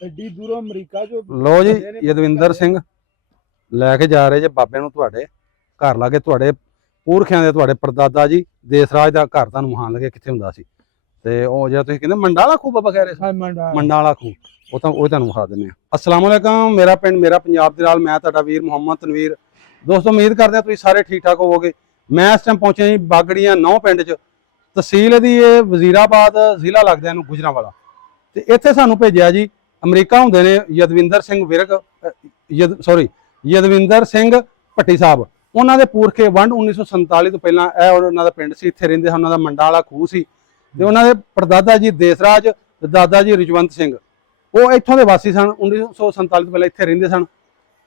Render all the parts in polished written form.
ਐਡੀ ਦੂਰੋਂ ਅਮਰੀਕਾ ਜੋ ਲੋ ਜੀ ਯਦਵਿੰਦਰ ਸਿੰਘ ਲੈ ਕੇ ਜਾ ਰਹੇ ਜੇ ਬਾਬੇ ਨੂੰ ਤੁਹਾਡੇ ਘਰ ਲਾਗੇ, ਤੁਹਾਡੇ ਪੁਰਖਿਆਂ ਦੇ, ਤੁਹਾਡੇ ਪਰਦਾਦਾ ਜੀ ਦੇਸਰਾਜ ਦਾ ਘਰ ਤੁਹਾਨੂੰ ਮਹਾਨ ਲੱਗੇ ਕਿੱਥੇ ਹੁੰਦਾ ਸੀ। ਤੇ ਉਹ ਜਿਹੜਾ ਤੁਸੀਂ ਕਹਿੰਦੇ ਮੰਡਾ ਵਾਲਾ ਖੂਹ ਬਾਬਾ ਕਹਿ ਰਹੇ ਸੀ, ਮੰਡਾ ਵਾਲਾ ਖੂਹ, ਉਹ ਤੁਹਾਨੂੰ ਵਿਖਾ ਦਿੰਦੇ ਆ। ਅਸਲਾਮ ਵਾਲੇਕਮ, ਮੇਰਾ ਪਿੰਡ ਮੇਰਾ ਪੰਜਾਬ ਦੇ ਨਾਲ, ਮੈਂ ਤੁਹਾਡਾ ਵੀਰ ਮੁਹੰਮਦ ਤਨਵੀਰ। ਦੋਸਤੋ ਉਮੀਦ ਕਰਦੇ ਆ ਤੁਸੀਂ ਸਾਰੇ ਠੀਕ ਠਾਕ ਹੋਵੋਗੇ। ਮੈਂ ਇਸ ਟਾਈਮ ਪਹੁੰਚਿਆ ਜੀ ਬਾਗੜੀਆਂ 9 ਪਿੰਡ 'ਚ, ਤਹਿਸੀਲ ਇਹਦੀ ਇਹ ਵਜ਼ੀਰਾਬਾਦ, ਜ਼ਿਲ੍ਹਾ ਲੱਗਦਾ ਇਹਨੂੰ ਗੁਜਰਾਂਵਾਲਾ। ਤੇ ਇੱਥੇ ਸਾਨੂੰ ਭੇਜਿਆ ਜੀ ਅਮਰੀਕਾ ਹੁੰਦੇ ਨੇ ਯਦਵਿੰਦਰ ਸਿੰਘ ਵਿਰਕ, ਯਦਵਿੰਦਰ ਸਿੰਘ ਭੱਟੀ ਸਾਹਿਬ। ਉਹਨਾਂ ਦੇ ਪੁਰਖੇ ਵੰਡ 1947 ਤੋਂ ਪਹਿਲਾਂ ਇਹ ਉਹਨਾਂ ਦਾ ਪਿੰਡ ਸੀ, ਇੱਥੇ ਰਹਿੰਦੇ ਹਨ। ਉਹਨਾਂ ਦਾ ਮੰਡਾ ਵਾਲਾ ਖੂਹ ਸੀ ਤੇ ਉਹਨਾਂ ਦੇ ਪਰਦਾਦਾ ਜੀ ਦੇਸਰਾਜ ਤੇ ਦਾਦਾ ਜੀ ਰਜਵੰਤ ਸਿੰਘ ਉਹ ਇੱਥੋਂ ਦੇ ਵਾਸੀ ਸਨ। 1947 ਤੋਂ ਪਹਿਲਾਂ ਇੱਥੇ ਰਹਿੰਦੇ ਸਨ।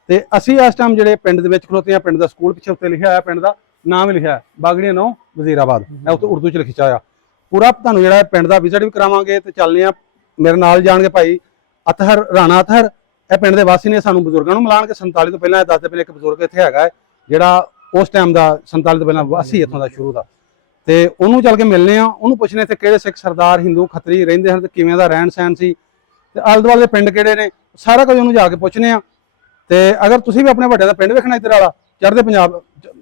ਤੇ ਅਸੀਂ ਇਸ ਟਾਈਮ ਜਿਹੜੇ ਪਿੰਡ ਦੇ ਵਿੱਚ ਖਲੋਤੇ ਆ, ਪਿੰਡ ਦਾ ਸਕੂਲ ਪਿੱਛੇ ਉੱਤੇ ਲਿਖਿਆ ਹੋਇਆ, ਪਿੰਡ ਦਾ ਨਾਮ ਵੀ ਲਿਖਿਆ ਬਾਗੜੀਆਂ 9 ਵਜ਼ੀਰਾਬਾਦ, ਇਹ ਉੱਤੇ ਉਰਦੂ 'ਚ ਲਿਖਿਆ ਹੋਇਆ। ਪੂਰਾ ਤੁਹਾਨੂੰ ਜਿਹੜਾ ਪਿੰਡ ਦਾ ਵਿਜ਼ਿਟ ਵੀ ਕਰਾਵਾਂਗੇ ਤੇ ਚੱਲਦੇ ਆ। ਮੇਰੇ ਨਾਲ ਜਾਣਗੇ ਭਾਈ ਅਤਹਰ, ਰਾਣਾ ਅਤਹਰ, ਇਹ ਪਿੰਡ ਦੇ ਵਾਸੀ ਨੇ। ਸਾਨੂੰ ਬਜ਼ੁਰਗਾਂ ਨੂੰ ਮਿਲਾਣਗੇ। 47 ਤੋਂ ਪਹਿਲਾਂ ਦੱਸਦੇ ਪਹਿਲੇ ਇੱਕ ਬਜ਼ੁਰਗ ਇੱਥੇ ਹੈਗਾ ਹੈ ਜਿਹੜਾ ਉਸ ਟਾਈਮ ਦਾ 47 ਤੋਂ ਪਹਿਲਾਂ ਵਾਸੀ ਇੱਥੋਂ ਦਾ ਸ਼ੁਰੂ ਦਾ, ਤੇ ਉਹਨੂੰ ਚੱਲ ਕੇ ਮਿਲਨੇ ਆ। ਉਹਨੂੰ ਪੁੱਛਣੇ ਇੱਥੇ ਕਿਹੜੇ ਸਿੱਖ ਸਰਦਾਰ ਹਿੰਦੂ ਖੱਤਰੀ ਰਹਿੰਦੇ ਹਨ ਤੇ ਕਿਵੇਂ ਦਾ ਰਹਿਣ ਸਹਿਣ ਸੀ, ਤੇ ਆਲੇ ਦੁਆਲੇ ਦੇ ਪਿੰਡ ਕਿਹੜੇ ਨੇ, ਸਾਰਾ ਕੁਝ ਉਹਨੂੰ ਜਾ ਕੇ ਪੁੱਛਨੇ ਆ। ਤੇ ਅਗਰ ਤੁਸੀਂ ਵੀ ਆਪਣੇ ਵੱਡਿਆਂ ਦਾ ਪਿੰਡ ਵੇਖਣਾ ਇੱਧਰ ਵਾਲਾ, ਚੜ੍ਹਦੇ ਪੰਜਾਬ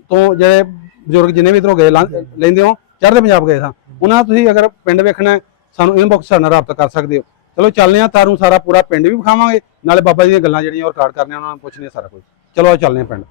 ਤੋਂ ਜਿਹੜੇ ਬਜ਼ੁਰਗ ਜਿੰਨੇ ਵੀ ਇੱਧਰੋਂ ਗਏ ਲੈਂਦੇ ਹੋ, ਚੜ੍ਹਦੇ ਪੰਜਾਬ ਗਏ ਸਾਂ, ਉਹਨਾਂ ਦਾ ਤੁਸੀਂ ਅਗਰ ਪਿੰਡ ਵੇਖਣਾ ਸਾਨੂੰ ਇਨਬਾਕਸ ਨਾਲ ਰਾਬਤਾ ਕਰ ਸਕਦੇ ਹੋ। ਚਲੋ ਚੱਲਦੇ ਆ, ਤੁਹਾਨੂੰ ਸਾਰਾ ਪੂਰਾ ਪਿੰਡ ਵੀ ਵਿਖਾਵਾਂਗੇ, ਨਾਲੇ ਬਾਬਾ ਜੀ ਦੀਆਂ ਗੱਲਾਂ ਜਿਹੜੀਆਂ ਉਹ ਰਿਕਾਰਡ ਕਰਨੀਆਂ, ਉਹਨਾਂ ਨੂੰ ਪੁੱਛਣੇ ਸਾਰਾ ਕੁਝ। ਚਲੋ ਚੱਲਦੇ ਆ ਪਿੰਡ।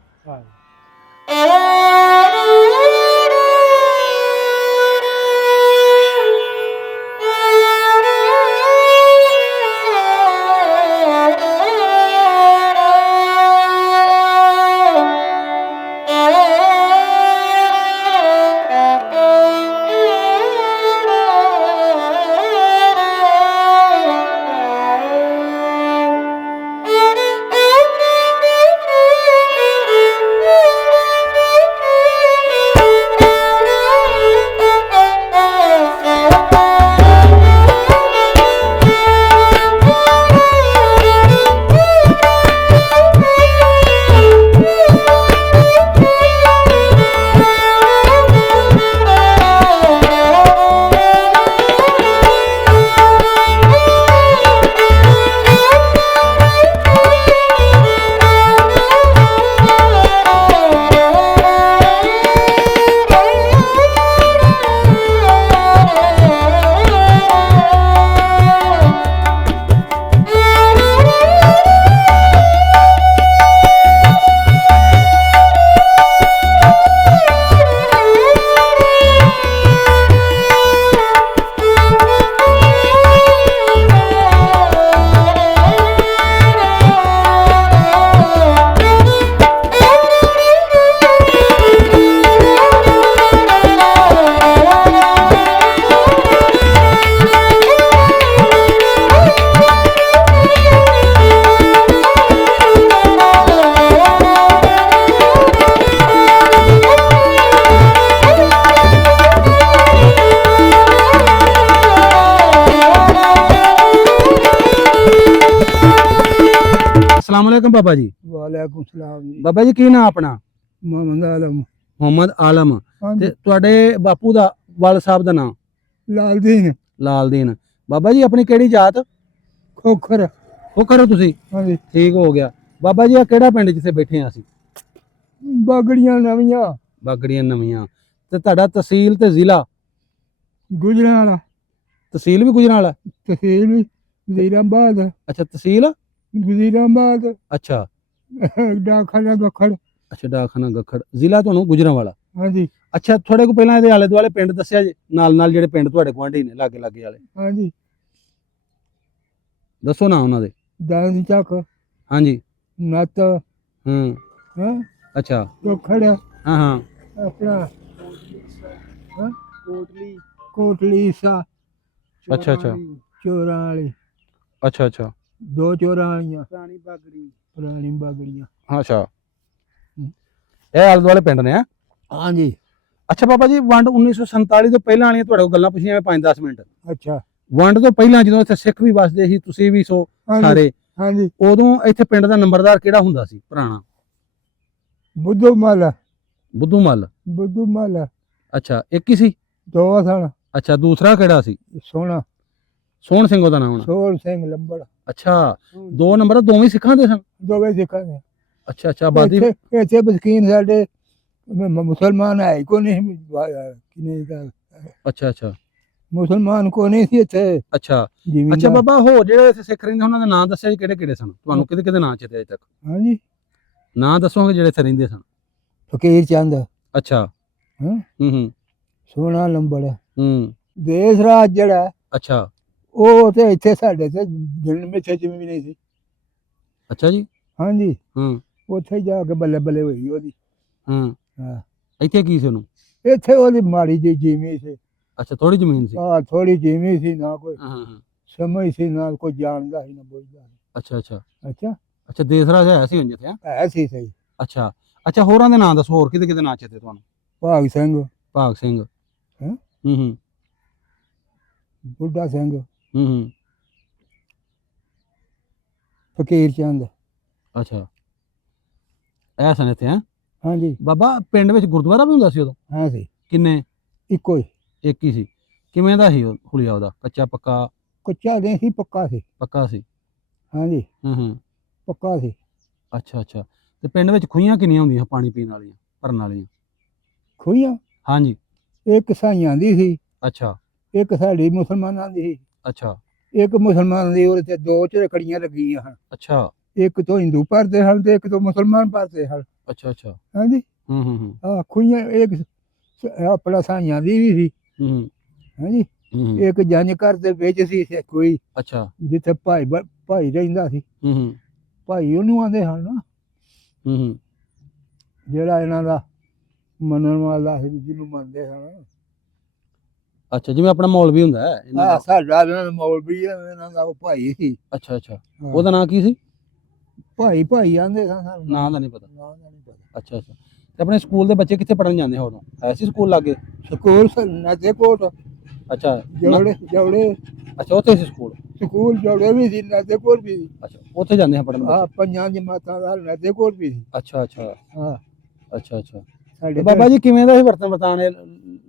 अस्सलामुअलैकुम बाबा जी। वालेकुम सलाम जी। बाबा जी की नाम अपना? मोहम्मद आलम। मोहम्मद आलम। ते तुहाडे बापू दा वाल साहब दा नाम? लालदीन। लालदीन। बाबा जी अपनी केड़ी जात? खोखर। खोखर हो तुसी? हाँ जी। ठीक हो गया। बाबा जी आ केड़ा पिंड जिथे बैठे हैं असी? बागड़ियां नवियां। बागड़ियां नवियां। ते तुहाडा तहसील ते जिला? गुजरांवाला। तहसील भी गुजरांवाला? तहसील भी वजीराबाद। अच्छा तहसील वजीराबाद। अच्छा डाकखाना गखड़। अच्छा डाकखाना गखड़। जिला तुहानू गुजरांवाला? हाँ जी। अच्छा थोड़े को पहला इहदे आले दुआले पिंड दस्सिया जी, नाल नाल जेहड़े पिंड तुहाडे गुआंढी ने लागे लागे वाले? हाँ जी। दसो ना उन्हां दे। दानी चक। हाँ जी। नत। हाँ अच्छा गखड़। हाँ हाँ अपना कोटली। कोटली सा। अच्छा अच्छा चोरां वाली। अच्छा अच्छा दो चोरां वालियां। पुरानी बागड़ी। पुरानी बागड़ियां। हाँ अच्छा ਇਹ ਆਲੇ ਦੁਆਲੇ ਪਿੰਡ ਨੇ ਆ? हाँ जी। ਅੱਛਾ ਬਾਬਾ ਜੀ ਵੰਡ 1947 ਤੋਂ ਪਹਿਲਾਂ ਵਾਲੀਆਂ ਤੁਹਾਡੇ ਕੋਲ ਗੱਲਾਂ ਪੁੱਛੀਆਂ ਮੈਂ 5-10 ਮਿੰਟ। अच्छा ਵੰਡ ਤੋਂ ਪਹਿਲਾਂ ਜਦੋਂ ਇੱਥੇ ਸਿੱਖ ਵੀ ਵਸਦੇ ਸੀ, ਤੁਸੀਂ ਵੀ ਸੋ हाँ जी। ਸਾਰੇ, हाँ जी। ਉਦੋਂ ਇੱਥੇ ਪਿੰਡ ਦਾ ਨੰਬਰਦਾਰ ਕਿਹੜਾ ਹੁੰਦਾ ਸੀ ਪੁਰਾਣਾ? बुद्धू मल। ਬੁੱਧੂ ਮੱਲ। बुद्धू मल। ਅੱਛਾ ਇੱਕ ਹੀ ਸੀ? दो सन। ਅੱਛਾ ਦੂਸਰਾ ਕਿਹੜਾ ਸੀ? सोना। ਸੋਹਣ ਸਿੰਘ ਉਹਦਾ ਨਾਮ ਹੋਣਾ। सोल सिंह लंबड़। ਅੱਛਾ 2 ਨੰਬਰ ਦੋਵੇਂ ਸਿੱਖਾਂ ਦੇ ਸਨ। ਦੋਵੇਂ ਸਿੱਖਾਂ ਦੇ। ਅੱਛਾ ਅੱਛਾ ਆਬਾਦੀ ਇੱਥੇ ਬਸਕੀਨ ਸਾਡੇ ਮੁਸਲਮਾਨ ਹੈ ਕੋ ਨਹੀਂ ਕਿਨੇ ਦਾ ਅੱਛਾ ਅੱਛਾ ਮੁਸਲਮਾਨ ਕੋ ਨਹੀਂ ਸੀ ਇੱਥੇ ਅੱਛਾ ਅੱਛਾ ਜ਼ਿਮੀਂਦਾਰ। ਬਾਬਾ ਹੋਰ ਜਿਹੜੇ ਇੱਥੇ ਸਿੱਖ ਰਹਿੰਦੇ ਉਹਨਾਂ ਦੇ ਨਾਂ ਦੱਸਿਆ ਜੀ ਕਿਹੜੇ ਕਿਹੜੇ ਸਨ ਤੁਹਾਨੂੰ ਕਿਹਦੇ ਕਿਹਦੇ ਨਾਂ ਚੇਤੇ ਅਜੇ ਤੱਕ ਹਾਂਜੀ ਨਾਂ ਦੱਸੋਗੇ ਜਿਹੜੇ ਇੱਥੇ ਰਹਿੰਦੇ ਸਨ। ਫਕੀਰ ਚੰਦ ਅੱਛਾ ਹਾਂ ਹੂੰ ਸੋਨਾ ਲੰਬੜ ਹੂੰ ਦੇਸ ਰਾਜ ਜਿਹੜਾ ਅੱਛਾ ਉਹ ਤੇ ਇੱਥੇ ਸਾਡੇ ਤੇ ਗਿਣ ਮਿੱਥੇ ਜਿਵੇਂ ਵੀ ਨਹੀਂ ਸੀ। ਅੱਛਾ ਜੀ ਹਾਂਜੀ ਹੂੰ ਉੱਥੇ ਜਾ ਕੇ ਬੱਲੇ ਬੱਲੇ ਹੋਈ ਉਹਦੀ। ਹੂੰ ਹਾਂ ਇੱਥੇ ਕੀ ਸੀ ਉਹਨੂੰ ਇੱਥੇ ਉਹਦੀ ਮਾੜੀ ਜਿਹੀ ਜ਼ਮੀਨ ਸੀ। ਅੱਛਾ ਥੋੜੀ ਜ਼ਮੀਨ ਸੀ। ਥੋੜੀ ਜ਼ਮੀਨ ਸੀ ਨਾ ਕੋਈ ਹਾਂ ਹਾਂ ਸਮਝ ਸੀ ਨਾ ਕੋਈ ਜਾਣਦਾ ਸੀ ਨਾ ਬੁੱਝਦਾ ਸੀ। ਅੱਛਾ ਅੱਛਾ ਅੱਛਾ ਅੱਛਾ ਦੇਸ ਰਾਜ ਹੈ ਸੀ ਜਿੱਥੇ ਹੈ ਸੀ ਸਹੀ। ਅੱਛਾ ਅੱਛਾ ਹੋਰਾਂ ਦੇ ਨਾਂ ਦੱਸੋ ਹੋਰ ਕਿਹਦੇ ਕਿਹਦੇ ਨਾਂ ਚੇਤੇ ਤੁਹਾਨੂੰ। ਭਾਗ ਸਿੰਘ ਭਾਗ ਸਿੰਘ ਹੈਂ? ਹੂੰ ਬੁੱਢਾ ਸਿੰਘ ਹੂੰ ਫਕੀਰ ਚੰਦ। ਅੱਛਾ ਇਹ ਸਨ ਇੱਥੇ ਹੈ ਹਾਂਜੀ ਬਾਬਾ ਪਿੰਡ ਵਿੱਚ ਗੁਰਦੁਆਰਾ ਵੀ ਹੁੰਦਾ ਸੀ ਉਦੋਂ ਹਾਂ ਸੀ ਕਿੰਨੇ ਇੱਕੋ ਹੀ ਇੱਕ ਹੀ ਸੀ ਕਿਵੇਂ ਦਾ ਸੀ ਉਹ ਹੁਲੀਆ ਉਹਦਾ ਕੱਚਾ ਪੱਕਾ ਕੱਚਾ ਨਹੀਂ ਸੀ ਪੱਕਾ ਸੀ। ਪੱਕਾ ਸੀ ਹਾਂਜੀ ਹੂੰ ਪੱਕਾ ਸੀ। ਅੱਛਾ ਅੱਛਾ ਤੇ ਪਿੰਡ ਵਿੱਚ ਖੂਹੀਆਂ ਕਿੰਨੀਆਂ ਹੁੰਦੀਆਂ ਪਾਣੀ ਪੀਣ ਵਾਲੀਆਂ ਭਰਨ ਵਾਲੀਆਂ। ਖੂਹੀਆਂ ਹਾਂਜੀ ਇੱਕ ਸਾਈਆਂ ਦੀ ਸੀ ਅੱਛਾ ਇੱਕ ਸਾਡੀ ਮੁਸਲਮਾਨਾਂ ਦੀ ਸੀ। ਅੱਛਾ ਇੱਕ ਮੁਸਲਮਾਨ ਦੀ ਉਹਦੇ ਤੇ 2 ਝੜਕੜੀਆਂ ਲੱਗੀਆਂ ਹਨ। ਅੱਛਾ ਇੱਕ ਤੋਂ ਹਿੰਦੂ ਭਰਦੇ ਹਨ ਤੇ ਇੱਕ ਤੋਂ ਮੁਸਲਮਾਨ ਭਰਦੇ ਹਨ। ਅੱਛਾ ਅੱਛਾ ਹਾਂਜੀ ਹੂੰ ਆ ਖੂਹੀਆਂ ਇੱਕ ਆਪਣਾ ਸਾਈਆਂ ਦੀ ਵੀ ਸੀ। ਹੂੰ ਹਾਂਜੀ ਹੂੰ ਇੱਕ ਜੰਜ ਘਰ ਦੇ ਵਿੱਚ ਸੀ ਕੋਈ ਅੱਛਾ ਜਿੱਥੇ ਭਾਈ ਰਹਿੰਦਾ ਸੀ। ਹੂੰ ਭਾਈ ਉਹਨੂੰ ਆਂਦੇ ਹਨ ਨਾ ਹੂੰ ਜਿਹੜਾ ਇਹਨਾਂ ਦਾ ਮੰਨਣ ਵਾਲਾ ਸੀ ਜਿਹਨੂੰ ਮੰਨਦੇ ਹਨ। ਅੱਛਾ ਜਿਵੇਂ ਆਪਣਾ ਮੌਲਵੀ ਹੁੰਦਾ ਹੈ ਇਹਨਾਂ ਦਾ। ਸਾਡਾ ਇਹਨਾਂ ਦਾ ਮੌਲਵੀ ਇਹਨਾਂ ਦਾ ਉਹ ਭਾਈ ਸੀ। ਅੱਛਾ ਅੱਛਾ ਉਹਦਾ ਨਾਂ ਕੀ ਸੀ। ਭਾਈ ਆਂਦੇ ਸਨ ਸਾਨੂੰ ਨਾਂ ਦਾ ਨਹੀਂ ਪਤਾ। ਨਾਂ ਦਾ ਨਹੀਂ ਪਤਾ। ਅੱਛਾ ਅੱਛਾ ਤੇ ਆਪਣੇ ਸਕੂਲ ਦੇ ਬੱਚੇ ਕਿੱਥੇ ਪੜਨ ਜਾਂਦੇ ਹੋ ਉਦੋਂ ਹੈ ਸੀ ਸਕੂਲ ਲਾਗੇ। ਸਕੂਲ ਨਦੇ ਕੋਟ ਅੱਛਾ ਜੌੜੇ ਅੱਛਾ ਉੱਥੇ ਸੀ ਸਕੂਲ। ਸਕੂਲ ਜੌੜੇ ਵੀ ਸੀ ਨਦੇ ਕੋਟ ਵੀ ਸੀ। ਅੱਛਾ ਉੱਥੇ ਜਾਂਦੇ ਹਾਂ ਪੜਨ ਆ ਬੱਚੇ। 5 ਜਮਾਤਾਂ ਦਾ ਨਦੇ ਕੋਟ ਵੀ ਸੀ। ਅੱਛਾ ਅੱਛਾ ਹਾਂ ਅੱਛਾ ਅੱਛਾ ਸਾਡੇ ਬਾਬਾ ਜੀ ਕਿਵੇਂ ਦਾ ਸੀ ਵਰਤਨ ਵਰਤਾਨ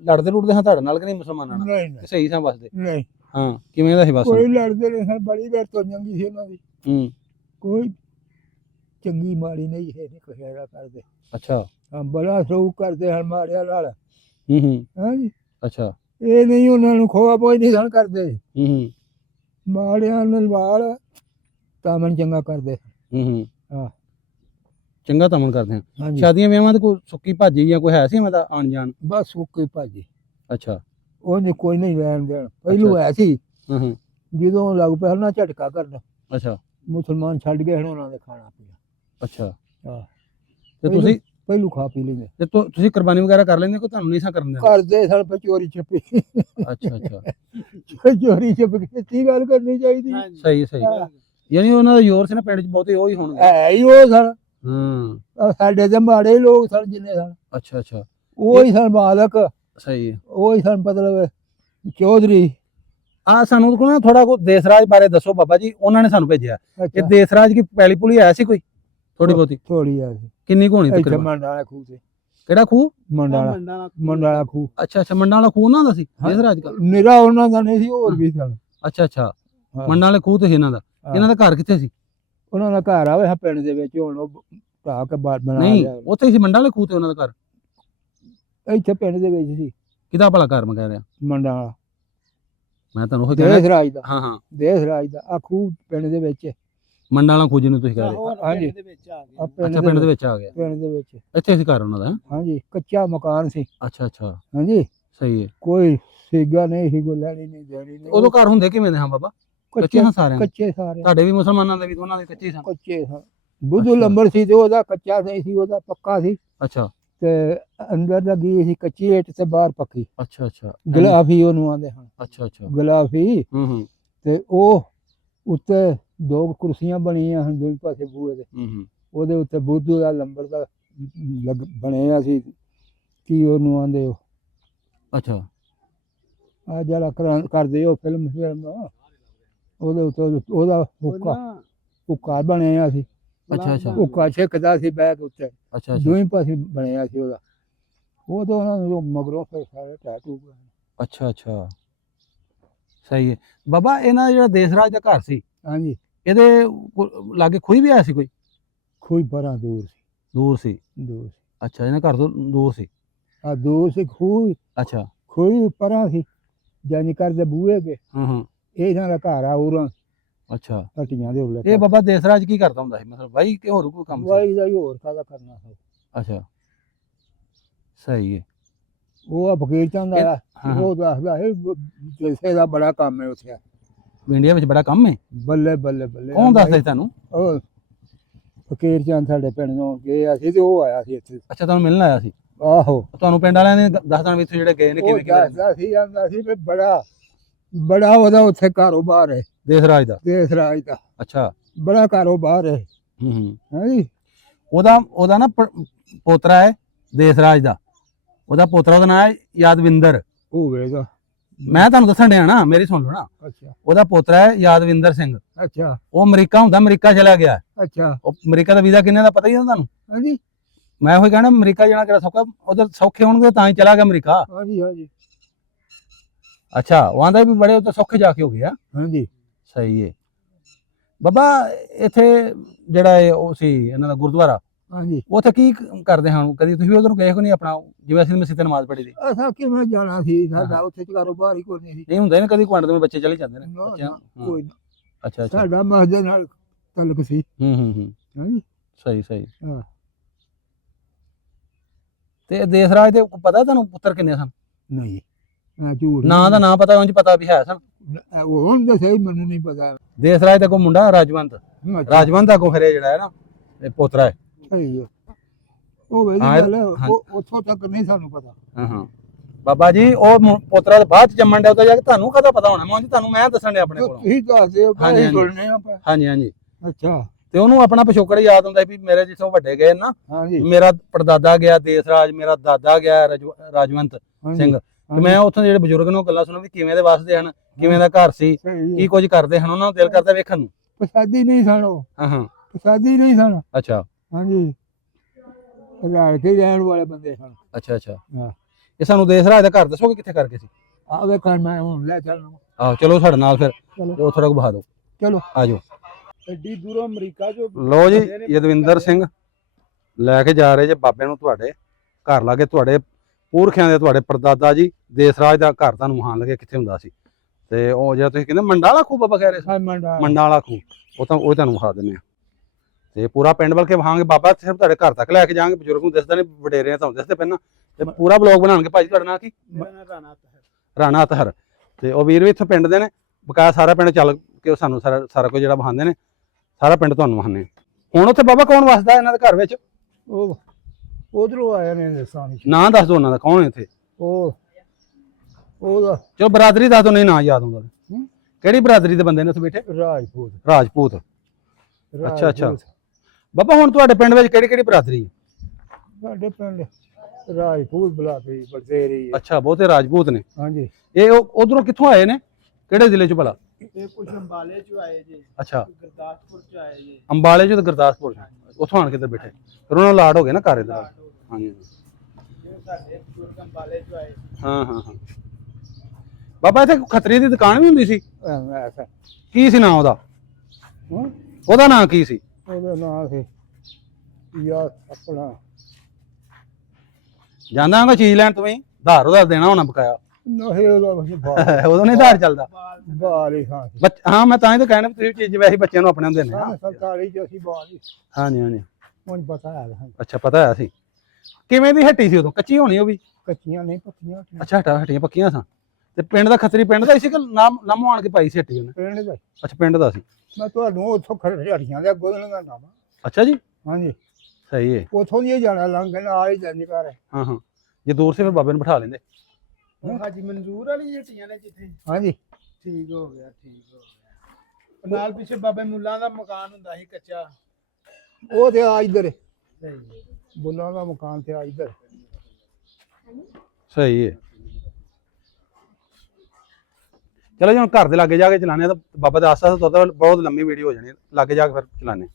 ਲੜਦੇ ਲੁੜਦੇ ਹਾਂ ਤੁਹਾਡੇ ਨਾਲ ਕਿ ਨਹੀਂ ਮੁਸਲਮਾਨਾਂ ਨਾਲ ਨਹੀਂ ਸਹੀ ਸਾਂ ਵਸਦੇ ਨਹੀਂ ਹਾਂ ਕਿਵੇਂ ਦਾ ਸੀ ਬਸ ਕੋਈ ਲੜਦੇ ਨਹੀਂ ਸਨ ਬੜੀ ਵਾਰ ਤੋਂ ਚੰਗੀ ਸੀ ਉਹਨਾਂ ਦੀ ਹੂੰ ਕੋਈ ਚੰਗੀ ਮਾੜੀ ਨਹੀਂ ਹੈ ਨਹੀਂ ਕੋਈ ਹੈਗਾ ਕਰਦੇ। ਅੱਛਾ ਹਾਂ ਬੜਾ ਸੌਕ ਕਰਦੇ ਹਨ ਮਾਰਿਆ ਨਾਲ। ਹੂੰ ਹਾਂਜੀ ਅੱਛਾ ਇਹ ਨਹੀਂ ਉਹਨਾਂ ਨੂੰ ਖੋਆ ਪੋਈ ਨਹੀਂ ਸਨ ਕਰਦੇ। ਹੂੰ ਮਾੜਿਆਂ ਨਾਲ ਤਾਂ ਮਨ ਚੰਗਾ ਕਰਦੇ। ਹਾਂ ਚੰਗਾ ਤਮਨ ਕਰਦੇ ਹਾਂ ਹਾਂਜੀ ਸ਼ਾਦੀਆਂ ਵਿਆਹਾਂ ਤੇ ਕੋਈ ਸੁੱਕੀ ਭਾਜੀ ਜਾਂ ਕੋਈ ਹੈ ਸੀ ਮੈਂ ਦਾ ਆਣ ਜਾਣ। ਬਸ ਸੁੱਕੀ ਭਾਜੀ ਅੱਛਾ ਉਹਨੇ ਕੋਈ ਨਹੀਂ ਲੈਣ ਦੇਣ ਪਹਿਲੂ ਹੈ ਸੀ ਹੂੰ ਜਦੋਂ ਲੱਗ ਪਿਆ ਨਾ ਝਟਕਾ ਕਰਨ ਅੱਛਾ ਮੁਸਲਮਾਨ ਛੱਡ ਗਏ ਹੁਣ ਉਹਨਾਂ ਦੇ ਖਾਣਾ ਪੀਣਾ। ਅੱਛਾ ਹਾਂ ਤੇ ਤੁਸੀਂ ਪਹਿਲੂ ਖਾ ਪੀ ਲੈਂਦੇ ਤੇ ਤੁਸੀਂ ਕੁਰਬਾਨੀ ਵਗੈਰਾ ਕਰ ਲੈਂਦੇ ਕੋ ਤੁਹਾਨੂੰ ਨਹੀਂ ਸਾ ਕਰਨ ਦਿੰਦੇ। ਕਰਦੇ ਸਨ ਪਰ ਚੋਰੀ ਛੱਪੀ ਅੱਛਾ ਅੱਛਾ ਚੋਰੀ ਛੱਪ ਕੇ ਕੀ ਗੱਲ ਕਰਨੀ ਚਾਹੀਦੀ। ਸਹੀ ਸਹੀ ਯਾਨੀ ਉਹਨਾਂ ਦਾ ਜ਼ੋਰ ਸੀ ਨਾ ਪਿੰਡ ਚ ਬਹੁਤੇ ਉਹ ਹੀ ਹੋਣਗੇ। ਹੈ ਹੀ ਉਹ ਸਨ ਸਾਡੇ ਤੇ ਮਾੜੇ ਲੋਕ ਸਨ ਜਿੰਨੇ ਸਨ। ਅੱਛਾ ਅੱਛਾ ਉਹ ਹੀ ਸਨ ਮਾਲਕ ਸਹੀ ਹੈ ਉਹ ਹੀ ਸਨ ਮਤਲਬ ਚੌਧਰੀ। ਆ ਸਾਨੂੰ ਕੋ ਨਾ ਥੋੜਾ ਕੋ ਦੇਸ ਰਾਜ ਬਾਰੇ ਦੱਸੋ ਬਾਬਾ ਜੀ ਉਹਨਾਂ ਨੇ ਸਾਨੂੰ ਭੇਜਿਆ ਕਿ ਦੇਸ ਰਾਜ ਕੀ ਪੈਲੀ ਪੁਲੀ ਆਇਆ ਸੀ ਕੋਈ ਥੋੜੀ ਬਹੁਤੀ ਥੋੜੀ ਆ ਸੀ ਕਿੰਨੀ ਕੁ ਹੋਣੀ ਇੱਥੇ ਤਕਰੀਬਨ। ਮੰਡਾਲਾ ਖੂਹ ਤੇ ਕਿਹੜਾ ਖੂਹ ਮੰਡਾਲਾ ਖੂਹ। ਅੱਛਾ ਅੱਛਾ ਮੰਡਾਂ ਵਾਲਾ ਖੂਹ ਉਹਨਾਂ ਦਾ ਸੀ ਦੇਸ ਰਾਜ ਦਾ ਨਿਰਾ ਉਹਨਾਂ ਦਾ ਨਹੀਂ ਸੀ ਹੋਰ ਵੀ ਸਨ। ਅੱਛਾ ਅੱਛਾ ਮੰਡਾਂ ਵਾਲੇ ਖੂਹ ਤੇ ਸੀ ਇਹਨਾਂ ਦਾ ਇਹਨਾਂ ਦਾ ਘਰ ਕਿੱਥੇ ਸੀ। ਉਹਨਾਂ ਦਾ ਘਰ ਆਵੇ ਪਿੰਡ ਦੇ ਵਿੱਚ ਹੁਣ ਉਹ ਢਾਹ ਕੇ ਬਣਾ ਨਹੀਂ ਲਿਆ ਉੱਥੇ ਸੀ ਮੰਡਾਂ ਵਾਲੇ ਖੂਹ ਤੇ ਉਹਨਾਂ ਦਾ ਘਰ ਇੱਥੇ ਪਿੰਡ ਦੇ ਵਿੱਚ ਸੀ ਕਿਹਦਾ ਭਲਾ ਘਰ ਮੈਂ ਕਹਿ ਰਿਹਾ ਮੰਡਾਲਾ ਮੈਂ ਤੁਹਾਨੂੰ ਉਹ ਦੇਸ ਰਾਜ ਦਾ। ਹਾਂ ਹਾਂ ਦੇਸ ਰਾਜ ਦਾ ਆ ਖੂਹ ਪਿੰਡ ਦੇ ਵਿੱਚ ਮੰਡਾਂ ਵਾਲਾ ਖੂਹ ਜਿਹਨੂੰ ਤੁਸੀਂ ਕਹਿ ਰਹੇ ਹਾਂਜੀ ਅੱਛਾ ਪਿੰਡ ਦੇ ਵਿੱਚ ਆ ਗਿਆ ਪਿੰਡ ਦੇ ਵਿੱਚ ਇੱਥੇ ਸੀ ਘਰ ਉਹਨਾਂ ਦਾ ਹਾਂਜੀ ਕੱਚਾ ਮਕਾਨ ਸੀ। ਅੱਛਾ ਅੱਛਾ ਹਾਂਜੀ ਸਹੀ ਹੈ ਕੋਈ ਸੀਗਾ ਨਹੀਂ ਸੀ ਕੋਈ ਲੈਣੀ ਨਹੀਂ ਦੇਣੀ ਨਹੀਂ। ਉਦੋਂ ਘਰ ਹੁੰਦੇ ਕਿਵੇਂ ਦੇ ਹਾਂ ਬਾਬਾ ਕੱਚੇ ਹਾਂ ਸਾਰਿਆਂ ਦੇ ਕੱਚੇ ਸਾਰੇ ਤੁਹਾਡੇ ਵੀ ਮੁਸਲਮਾਨਾਂ ਦੇ ਵੀ ਦੋਨਾਂ ਦੇ ਕੱਚੇ ਸਨ। ਕੱਚੇ ਸਨ। ਬੁੱਧੂ ਲੰਬਰ ਸੀ ਤੇ ਉਹਦਾ ਕੱਚਾ ਨਹੀਂ ਸੀ ਉਹਦਾ ਪੱਕਾ ਸੀ ਅੱਛਾ ਤੇ ਅੰਦਰ ਲੱਗੀ ਸੀ ਕੱਚੀ ਇੱਟ ਤੇ ਬਾਹਰ ਪੱਕੀ। ਅੱਛਾ ਅੱਛਾ ਗਲਾਫੀ ਉਹਨੂੰ ਆਂਦੇ ਹਨ। ਅੱਛਾ ਅੱਛਾ ਗਲਾਫੀ ਹੂੰ ਤੇ ਉਹ ਉੱਤੇ 2 ਕੁਰਸੀਆਂ ਬਣੀਆਂ ਹਨ ਦੋਵੇਂ ਪਾਸੇ ਬੂਹੇ ਦੇ ਉਹਦੇ ਉੱਤੇ ਬੁੱਧੂ ਦਾ ਲੰਬਰ ਦਾ ਬਣਿਆ ਸੀ ਕੀ ਉਹਨੂੰ ਆਂਦੇ ਉਹ ਅੱਛਾ ਆ ਜਿਹੜਾ ਕਰਦੇ ਉਹ ਫਿਲਮ ਉਹਦੇ ਉੱਤੇ ਉਹਦਾ ਹੁੱਕਾ ਬਣਿਆ ਸੀ। ਅੱਛਾ ਅੱਛਾ ਹੁੱਕਾ ਛਿੱਕਦਾ ਸੀ ਬੈਗ ਉੱਤੇ ਅੱਛਾ ਦੋਵੇਂ ਪਾਸੇ ਬਣਿਆ ਸੀ ਉਹਦਾ। ਉਹ ਤਾਂ ਉਹਨਾਂ ਨੂੰ ਮਗਰੋਂ ਫਿਰ ਸਾਰੇ ਟੈਟੂ। ਅੱਛਾ ਅੱਛਾ ਸਹੀ ਹੈ ਬਾਬਾ ਇਹਨਾਂ ਦਾ ਜਿਹੜਾ ਦੇਸ ਰਾਜ ਦਾ ਘਰ ਸੀ ਹਾਂਜੀ ਇਹਦੇ ਲਾਗੇ ਖੂਹੀ ਵੀ ਆਇਆ ਸੀ ਕੋਈ? ਖੂਹ ਪਰਾਂ ਦੂਰ ਸੀ, ਦੂਰ ਸੀ। ਦੂਰ ਸੀ। ਅੱਛਾ, ਇਹਨਾਂ ਘਰ ਤੋਂ ਦੂਰ ਸੀ। ਆ ਦੂਰ ਸੀ ਖੂਹ, ਅੱਛਾ। ਖੂਹ ਪਰਾਂ ਸੀ, ਜਾਨੀ ਕਰਦੇ ਬੂਹੇ ਕੇ ਹਾਂ। ਇਹ ਇਹਨਾਂ ਦਾ ਘਰ ਆ ਉਰਾਂ ਅੱਛਾ, ਹਟੀਆਂ ਦੇ ਉੱਲੇ। ਇਹ ਬਾਬਾ ਦੇਸਰਾਜ ਕੀ ਕਰਦਾ ਹੁੰਦਾ ਸੀ, ਮਤਲਬ ਬਾਈ ਕਿ ਹੋਰ ਕੋਈ ਕੰਮ ਸੀ? ਵਾਈ ਦਾ ਹੀ ਹੋਰ ਕਾਹਦਾ ਕਰਨਾ ਸੀ। ਅੱਛਾ, ਸਹੀ ਹੈ। ਉਹ ਆ ਫਕੀਰ ਚੰਦ ਆਇਆ, ਹਾਂ। ਉਹ ਦੱਸਦਾ ਇਹ ਜੈਸੇ ਦਾ ਬੜਾ ਕੰਮ ਹੈ ਉੱਥੇ। ਇੰਡੀਆ ਵਿੱਚ ਬੜਾ ਕੰਮ ਹੈ। ਬੱਲੇ ਬੱਲੇ ਬੱਲੇ। ਕੌਣ ਦੱਸਦਾ ਸੀ ਤੁਹਾਨੂੰ? ਉਹ ਫਕੀਰ ਚੰਦ ਸਾਡੇ ਪਿੰਡ ਨੂੰ ਗਏ ਅਸੀਂ ਤੇ ਉਹ ਆਇਆ ਸੀ ਇੱਥੇ। ਅੱਛਾ, ਤੁਹਾਨੂੰ ਮਿਲਣ ਆਇਆ ਸੀ? ਆਹੋ। ਤੁਹਾਨੂੰ ਪਿੰਡ ਵਾਲਿਆਂ ਨੇ ਦੱਸਦਾ ਵੀ ਇੱਥੇ ਜਿਹੜੇ ਗਏ ਨੇ ਉਹ ਕਿਵੇਂ ਕਿਵੇਂ? ਦੱਸਦਾ ਸੀ, ਆਂਦਾ ਸੀ ਵੀ ਬੜਾ ਉਹਦਾ ਉੱਥੇ ਕਾਰੋਬਾਰ ਹੈ ਦੇਸਰਾਜ ਦਾ। ਦੇਸਰਾਜ ਦਾ ਅੱਛਾ। ਬੜਾ ਕਾਰੋਬਾਰ ਹੈ। ਹਾਂਜੀ। ਉਹਦਾ ਨਾ ਪੋਤਰਾ ਹੈ ਦੇਸਰਾਜ ਦਾ, ਉਹਦਾ ਪੋਤਰਾ, ਉਹਦਾ ਨਾਮ ਹੈ ਯਾਦਵਿੰਦਰ। ਹੋਵੇਗਾ। ਮੈਂ ਤੁਹਾਨੂੰ ਦੱਸਣ ਡਿਆ ਨਾ, ਮੇਰੀ ਸੁਣ ਲਓ ਨਾ। ਅੱਛਾ ਉਹਦਾ ਪੋਤਰਾ ਹੈ ਯਾਦਵਿੰਦਰ ਸਿੰਘ। ਅੱਛਾ। ਉਹ ਅਮਰੀਕਾ ਹੁੰਦਾ, ਅਮਰੀਕਾ ਚਲਾ ਗਿਆ। ਅੱਛਾ। ਉਹ ਅਮਰੀਕਾ ਦਾ ਵੀਜ਼ਾ ਕਿੰਨੇ ਦਾ ਪਤਾ ਹੀ ਹੈ ਤੁਹਾਨੂੰ? ਹਾਂਜੀ। ਮੈਂ ਉਹੀ ਕਹਿਣਾ, ਅਮਰੀਕਾ ਜਾਣਾ ਕਿਹੜਾ ਸੌਖਾ, ਉਧਰ ਸੌਖੇ ਹੋਣਗੇ ਤਾਂ ਹੀ ਚਲਾ ਗਿਆ ਅਮਰੀਕਾ। ਹਾਂਜੀ ਹਾਂਜੀ। ਅੱਛਾ, ਉਹ ਆਂਦਾ ਵੀ ਬੜੇ ਉੱਤੇ ਸੌਖੇ ਜਾ ਕੇ ਹੋ ਗਿਆ। ਹਾਂਜੀ। ਸਹੀ ਹੈ ਬਾਬਾ। ਇੱਥੇ ਜਿਹੜਾ ਇਹ ਉਹ ਸੀ ਇਹਨਾਂ ਦਾ ਗੁਰਦੁਆਰਾ, ਹਾਂਜੀ, ਉੱਥੇ ਕੀ ਕਰਦੇ ਹਨ? ਕਦੀ ਤੁਸੀਂ ਉਧਰ ਗਏ ਹੋ ਨਹੀਂ? ਆਪਣਾ ਜਿਵੇਂ ਅਸੀਂ ਮਸੀਤ ਨਮਾਜ਼ ਪੜ੍ਹੀ ਦੀ। ਅਸਾਂ ਕਿਵੇਂ ਜਾਣਾ ਸੀ, ਸਾਡਾ ਉੱਥੇ ਕਾਰੋਬਾਰ ਹੀ ਕੋਈ ਨਹੀਂ ਸੀ। ਨਹੀਂ ਹੁੰਦਾ ਨਾ, ਕਦੀ ਕੁਆਂਟ ਦੇ ਵਿੱਚ ਬੱਚੇ ਚਲੇ ਜਾਂਦੇ ਨੇ ਬੱਚਿਆਂ। ਕੋਈ ਨਾ। ਅੱਛਾ ਅੱਛਾ। ਸਾਡਾ ਮਸਜਿਦ ਨਾਲ ਤਲਕ ਸੀ। ਹਾਂਜੀ। ਸਹੀ ਸਹੀ। ਹਾਂ। ਤੇ ਦੇਸਰਾਜ ਦੇ ਪਤਾ ਤੁਹਾਨੂੰ ਪੁੱਤਰ ਕਿੰਨੇ ਸਨ? ਨਹੀਂ, ਮੈਂ ਝੂਠ ਨਾਂ ਦਾ ਨਾਂ ਪਤਾ, ਉਂਝ ਪਤਾ ਵੀ ਹੈ ਸਨ? ਉਹ ਹੁਣ ਦੱਸਿਆ ਹੀ ਮੈਨੂੰ ਨਹੀਂ ਪਤਾ। ਦੇਸਰਾਜ ਦਾ ਕੋਈ ਮੁੰਡਾ ਰਾਜਵੰਤ, ਰਾਜਵੰਤ ਦਾ ਕੋਈ ਫਿਰ ਜਿਹੜਾ ਹੈ ਨਾ ਇਹ ਪੋਤਰਾ ਹੈ। ਸਹੀ ਹੈ। ਉਹ ਵੇਦੀ ਗੱਲ ਹੈ, ਉਹ ਉੱਥੋਂ ਤੱਕ ਨਹੀਂ ਸਾਨੂੰ ਪਤਾ। ਹਾਂ ਬਾਬਾ ਜੀ, ਉਹ ਪੋਤਰਾ ਬਾਅਦ ਚ ਜੰਮਣ ਡਿਆ, ਉਹਦਾ ਜਾ ਕੇ ਤੁਹਾਨੂੰ ਕਦਾ ਪਤਾ ਹੋਣਾ? ਮੈਂ ਤੁਹਾਨੂੰ ਮੈਂ ਦੱਸਣ ਡਿਆ ਆਪਣੇ ਕੋਲੋਂ। ਤੁਸੀਂ ਦੱਸਦੇ ਹੋ, ਹਾਂਜੀ ਸੁਣਨੇ ਆਪਾਂ। ਹਾਂਜੀ ਹਾਂਜੀ। ਅੱਛਾ। ਤੇ ਉਹਨੂੰ ਆਪਣਾ ਪਿਛੋਕੜ ਯਾਦ ਹੁੰਦਾ ਵੀ ਮੇਰੇ ਜਿੱਥੋਂ ਵੱਡੇ ਗਏ ਨਾ, ਹਾਂਜੀ, ਮੇਰਾ ਪੜਦਾਦਾ ਗਿਆ ਦੇਸਰਾਜ, ਮੇਰਾ ਦਾਦਾ ਗਿਆ ਰਾਜਵੰਤ ਸਿੰਘ। ਤੇ ਮੈਂ ਉੱਥੋਂ ਜਿਹੜੇ ਬਜ਼ੁਰਗ ਨੇ ਉਹ ਗੱਲਾਂ ਸੁਣੋ ਵੀ ਕਿਵੇਂ ਦੇ ਵਸਦੇ ਹਨ, ਕਿਵੇਂ ਦਾ ਘਰ ਸੀ, ਕੀ ਕੁਝ ਕਰਦੇ ਹਨ, ਉਹਨਾਂ ਨੂੰ ਦਿਲ ਕਰਦਾ ਵੇਖਣ ਨੂੰ। ਪਸਾਦੀ ਨਹੀਂ ਸਨ ਉਹ। ਹਾਂ। ਪਸਾਦੀ ਨਹੀਂ ਸਨ। ਅੱਛਾ। ਹਾਂਜੀ। ਰਲ ਕੇ ਰਹਿਣ ਵਾਲੇ ਬੰਦੇ ਸਨ। ਅੱਛਾ ਅੱਛਾ। ਹਾਂ। ਇਹ ਸਾਨੂੰ ਦੇਸਰਾਜ ਦਾ ਘਰ ਦੱਸੋਗੇ ਕਿੱਥੇ ਕਰਕੇ ਸੀ? ਆ ਵੇਖਣ ਮੈਂ ਹੁਣ ਲੈ ਚੱਲਣਾ। ਆਹੋ ਚਲੋ ਸਾਡੇ ਨਾਲ ਫਿਰ, ਚਲੋ ਉਹ ਥੋੜਾ ਬਹਾ ਦਿਓ। ਚਲੋ ਆ ਜਾਓ। ਐਡੀ ਦੂਰੋਂ ਅਮਰੀਕਾ ਚੋਂ। ਲੋ ਜੀ, ਯਦਵਿੰਦਰ ਸਿੰਘ ਲੈ ਕੇ ਜਾ ਰਹੇ ਜੇ ਬਾਬੇ ਨੂੰ ਤੁਹਾਡੇ ਘਰ ਲਾਗੇ। ਤੁਹਾਡੇ ਪੁਰਖਿਆਂ ਦੇ, ਤੁਹਾਡੇ ਪੜਦਾਦਾ ਜੀ ਦੇਸਰਾਜ ਦਾ ਘਰ ਤੁਹਾਨੂੰ ਮਹਾਨ ਲੱਗੇ ਕਿੱਥੇ ਹੁੰਦਾ ਸੀ। ਤੇ ਉਹ ਜਿਹੜਾ ਤੁਸੀਂ ਕਹਿੰਦੇ ਮੰਡਾ ਵਾਲਾ ਖੂਹ ਬਾਬਾ ਕਹਿ ਰਹੇ ਸੀ, ਮੰਡਾ ਵਾਲਾ ਖੂਹ, ਉਹ ਤੁਹਾਨੂੰ ਵਿਖਾ ਦਿੰਦੇ ਆ। ਤੇ ਪੂਰਾ ਪਿੰਡ ਵੱਲ ਕੇ ਵਹਾਂਗੇ ਬਾਬਾ, ਸਿਰਫ ਤੁਹਾਡੇ ਘਰ ਤੱਕ ਲੈ ਕੇ ਜਾਵਾਂਗੇ। ਬਜ਼ੁਰਗ ਨੂੰ ਦੱਸਦਾ ਨਹੀਂ, ਵਡੇਰੇ ਤੁਹਾਨੂੰ ਦੱਸਦੇ ਪਹਿਲਾਂ। ਤੇ ਪੂਰਾ ਬਲੌਗ ਬਣਾਉਣਗੇ। ਭਾਜੀ ਤੁਹਾਡਾ ਨਾਂ ਕੀ? ਰਾਣਾ ਅਤਹਰ। ਤੇ ਉਹ ਵੀਰ ਵੀ ਇੱਥੋਂ ਪਿੰਡ ਦੇ ਨੇ। ਬਕਾਇਆ ਸਾਰਾ ਪਿੰਡ ਚੱਲ ਕੇ ਸਾਨੂੰ ਸਾਰਾ ਕੁਝ ਜਿਹੜਾ ਵਹਾਉਂਦੇ ਨੇ, ਸਾਰਾ ਪਿੰਡ ਤੁਹਾਨੂੰ ਵਹਾਉਂਦੇ। ਹੁਣ ਉੱਥੇ ਬਾਬਾ ਕੌਣ ਵਸਦਾ ਇਹਨਾਂ ਦੇ ਘਰ ਵਿੱਚ? ਉਹ ਉਧਰੋਂ ਆਇਆ ਨੇ ਦੱਸਾਂ। ਨਾਂ ਦੱਸ ਦਿਓ ਉਹਨਾਂ ਦਾ, ਕੌਣ ਹੈ ਇੱਥੇ? ਉਹਦਾ ਚਲੋ ਬਰਾਦਰੀ ਦੱਸ ਦਿਓ, ਨਹੀਂ ਨਾਂ ਯਾਦ ਹੁੰਦਾ। ਕਿਹੜੀ ਬਰਾਦਰੀ ਦੇ ਬੰਦੇ ਨੇ ਉੱਥੇ ਬੈਠੇ? ਰਾਜਪੂਤ। ਰਾਜਪੂਤ। ਅੱਛਾ ਅੱਛਾ। ਬਾਬਾ ਹੁਣ ਤੁਹਾਡੇ ਪਿੰਡ ਵਿੱਚ ਕਿਹੜੀ ਕਿਹੜੀ ਬਰਾਦਰੀ ਹੈ? ਸਾਡੇ ਪਿੰਡ ਰਾਜਪੂਤ ਬਲਾਕੀ ਬਲਤੇਰੀ। ਅੱਛਾ, ਬਹੁਤੇ ਰਾਜਪੂਤ ਨੇ। ਹਾਂਜੀ। ਇਹ ਉਧਰੋਂ ਕਿੱਥੋਂ ਆਏ ਨੇ? ਕਿਹੜੇ ਜ਼ਿਲ੍ਹੇ ਚ ਭਲਾ? ਇਹ ਕੁਝ ਅੰਬਾਲੇ ਚ ਆਏ ਜੀ। ਅੱਛਾ, ਗੁਰਦਾਸਪੁਰ ਚ ਆਏ ਜੀ। ਅੰਬਾਲੇ ਚ ਤੇ ਗੁਰਦਾਸਪੁਰ ਚ। ਉੱਥੋਂ ਆਣ ਕਿੱਧਰ ਬੈਠੇ? ਫਿਰ ਉਹਨਾਂ ਨੂੰ ਲਾਟ ਹੋ ਗਏ ਨਾ ਘਰ ਇਧਰ। ਹਾਂਜੀ। ਸਾਡੇ ਅੰਬਾਲੇ ਚ ਆਏ। ਹਾਂ ਹਾਂ ਹਾਂ। ਬਾਬਾ ਇੱਥੇ ਖੱਤਰੀ ਦੀ ਦੁਕਾਨ ਵੀ ਹੁੰਦੀ ਸੀ? ਐਸਾ ਕੀ ਸੀ ਨਾਂ ਉਹਦਾ? ਉਹਦਾ ਨਾਂ ਕੀ ਸੀ? ਉਹਦਾ ਨਾਂ ਸੀ ਯਾਰ ਆਪਣਾ। ਜਾਂਦਾ ਹੋਗਾ ਚੀਜ਼ ਲੈਣ ਤੁਸੀਂ, ਧਾਰ ਉਹਦਾ ਦੇਣਾ ਹੋਣਾ ਬਕਾਇਆ। ਨਹੀਂ ਉਹਦਾ ਉਦੋਂ ਨਹੀਂ ਧਾਰ ਚੱਲਦਾ। ਬਾਲ ਹੀ ਖਾਂ। ਹਾਂ, ਮੈਂ ਤਾਂ ਹੀ ਤਾਂ ਕਹਿਣਾ ਤੁਸੀਂ ਚੀਜ਼ ਵੈਸੇ ਬੱਚਿਆਂ ਨੂੰ ਆਪਣੇ ਨੂੰ ਦਿੰਦੇ ਆ। 47 ਚ ਅਸੀਂ ਬਾਲ ਹੀ। ਹਾਂਜੀ ਹਾਂਜੀ। ਹੁਣ ਪਤਾ ਹੈ। ਅੱਛਾ, ਪਤਾ ਹੈ ਸੀ। ਕਿਵੇਂ ਦੀ ਹੱਟੀ ਸੀ ਉਦੋਂ? ਕੱਚੀ ਹੋਣੀ ਉਹ ਵੀ? ਕੱਚੀਆਂ ਨਹੀਂ ਪੱਕੀਆਂ। ਅੱਛਾ, ਹੱਟੀਆਂ ਪੱਕੀਆਂ ਸਨ। ਤੇ ਪਿੰਡ ਦਾ ਖੱਤਰੀ ਪਿੰਡ ਦਾ ਹੀ ਸੀ ਕਿ ਨਾਮ ਆਣ ਕੇ ਪਾਈ ਸੀ ਹੱਟੀ ਉਹਨੇ? ਪਿੰਡ ਦਾ। ਅੱਛਾ, ਪਿੰਡ ਦਾ ਸੀ। ਮੈਂ ਤੁਹਾਨੂੰ ਉੱਥੋਂ ਹੱਟੀਆਂ ਦੇ ਅੱਗੋਂ ਦਾ ਨਾਮ। ਅੱਛਾ ਜੀ। ਹਾਂਜੀ। ਸਹੀ ਹੈ। ਉੱਥੋਂ ਦੀ ਜਾਣਾ ਲੰਘ ਕੇ ਆ ਹੀ ਜਾਂਦੀ ਘਰ। ਹਾਂ ਹਾਂ। ਜੇ ਦੂਰ ਸੀ ਫਿਰ ਬਾਬੇ ਨੂੰ ਬਿਠਾ ਲੈਂਦੇ। ਹਾਜੀ ਮਨਜ਼ੂਰ ਵਾਲੀ ਹੱਟੀਆਂ ਨੇ ਜਿੱਥੇ। ਹਾਂਜੀ। ਠੀਕ ਹੋ ਗਿਆ, ਠੀਕ ਹੋ ਗਿਆ। ਨਾਲ ਪਿੱਛੇ ਬਾਬੇ ਮੁੱਲਾਂ ਦਾ ਮਕਾਨ ਹੁੰਦਾ ਸੀ ਕੱਚਾ, ਉਹ ਤੇ ਆ ਇੱਧਰ। ਸਹੀ ਹੈ। ਮੁੱਲਾਂ ਦਾ ਮਕਾਨ ਤੇ ਆ ਇੱਧਰ। ਸਹੀ ਹੈ। ਚਲੋ ਜੀ, ਹੁਣ ਘਰ ਦੇ ਲਾਗੇ ਜਾ ਕੇ ਚਲਾਣੇ ਆ ਤਾਂ ਬਾਬਾ ਦਾ ਆਸਾ ਬਹੁਤ ਲੰਮੀ ਵੀਡੀਓ ਹੋ ਜਾਣੀ। ਲਾਗੇ ਜਾ ਕੇ ਫਿਰ ਚਲਾਣੇ।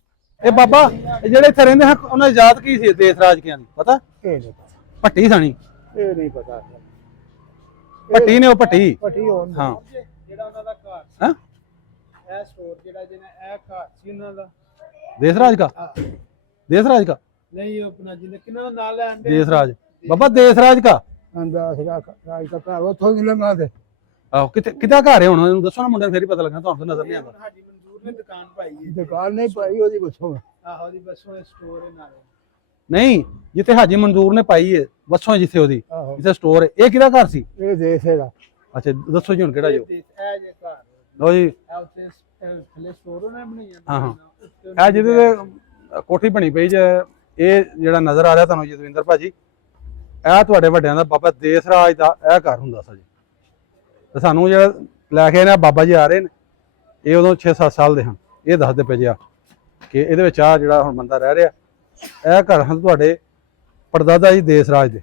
ਇਹ ਬਾਬਾ ਜਿਹੜੇ ਇੱਥੇ ਰਹਿੰਦੇ ਹਨ ਉਹਨਾਂ ਦੀ ਜਾਤ ਕੀ ਸੀ ਦੇਸਰਾਜ ਕਿਆਂ ਦੀ ਪਤਾ? ਇਹ ਨਹੀਂ ਪਤਾ। ਭੱਟੀ ਸਾਣੀ? ਇਹ ਨਹੀਂ ਪਤਾ। ਭੱਟੀ ਨੇ ਉਹ ਭੱਟੀ। ਭੱਟੀ ਹੋਣ। ਹਾਂ। ਜਿਹੜਾ ਉਹਨਾਂ ਦਾ ਘਰ। ਹਾਂ। ਇਹ ਸਟੋਰ ਜਿਹੜਾ ਜਿਹਨੇ ਇਹ ਘਰ ਸੀ ਉਹਨਾਂ ਦਾ ਦੇਸਰਾਜ ਦਾ ਆਹ, ਦੇਸਰਾਜ ਦਾ ਨਹੀਂ ਉਹ ਆਪਣਾ ਜਿਹਨੇ ਕਿਹਨਾਂ ਦਾ ਨਾਂ ਲੈਣ ਦੇ ਦੇਸਰਾਜ ਬਾਬਾ ਦੇਸਰਾਜ ਦਾ ਆਂਦਾ ਸੀਗਾ ਰਾਜ ਦਾ ਘਰ ਉੱਥੋਂ ਹੀ ਲੰਘਾ ਦੇ ਆਹੋ ਕਿੱਦਾਂ ਘਰ ਹੈ ਹੁਣ ਇਹਨੂੰ ਦੱਸੋ ਨਾ ਮੁੰਡੇ ਨੂੰ ਫੇਰ ਹੀ ਪਤਾ ਲੱਗਣਾ ਤੁਹਾਨੂੰ ਤਾਂ ਨਜ਼ਰ ਨਹੀਂ ਆਉਂਦਾ ਹਾਜੀ ਮਨਜ਼ੂਰ ਨੇ ਦੁਕਾਨ ਪਾਈ ਹੈ ਦੁਕਾਨ ਨਹੀਂ ਪਾਈ ਉਹਦੀ ਬੱਸੋਂ ਆਹੋ ਦੀ ਬੱਸੋਂ ਸਟੋਰ ਹੈ ਨਾਲੇ ਨਹੀਂ ਜਿੱਥੇ ਹਾਜੀ ਮਨਜ਼ੂਰ ਨੇ ਪਾਈ ਹੈ ਵੱਸੋਂ ਜਿੱਥੇ ਉਹਦੀ ਆਹੋ ਜਿੱਥੇ ਸਟੋਰ ਹੈ ਇਹ ਕਿਹਦਾ ਘਰ ਸੀ ਇਹ ਦੇਸ਼ ਹੈਗਾ ਅੱਛਾ ਦੱਸੋ ਜੀ ਹੁਣ ਕਿਹੜਾ ਜੋ ਇਹ ਜੇ ਘਰ ਲਓ ਜੀ ਇਹ ਉੱਥੇ ਥੱਲੇ ਸਟੋਰ ਉਹਨੇ ਬਣਾਈ ਹਾਂ ਹਾਂ ਇਹ ਜਿਹਦੇ ਤੇ ਕੋਠੀ ਬਣੀ ਪਈ ਜੇ ਇਹ ਜਿਹੜਾ ਨਜ਼ਰ ਆ ਰਿਹਾ ਤੁਹਾਨੂੰ ਜਸਵਿੰਦਰ ਭਾਜੀ ਇਹ ਤੁਹਾਡੇ ਵੱਡਿਆਂ ਦਾ ਬਾਬਾ ਦੇਸਰਾਜ ਦਾ ਇਹ ਘਰ ਹੁੰਦਾ ਸੀ ਜੀ ਤੇ ਸਾਨੂੰ ਜਿਹੜਾ ਲੈ ਕੇ ਆਏ ਬਾਬਾ ਜੀ ਆ ਰਹੇ ਨੇ ਇਹ ਉਦੋਂ 6-7 ਸਾਲ ਦੇ ਹਨ ਇਹ ਦੱਸਦੇ ਪਏ ਜੀ ਆ ਕਿ ਇਹਦੇ ਵਿੱਚ ਆ ਜਿਹੜਾ ਹੁਣ ਬੰਦਾ ਰਹਿ ਰਿਹਾ ਇਹ ਘਰ ਹਨ ਤੁਹਾਡੇ ਪੜਦਾਦਾ ਜੀ ਦੇਸਰਾਜ ਦੇ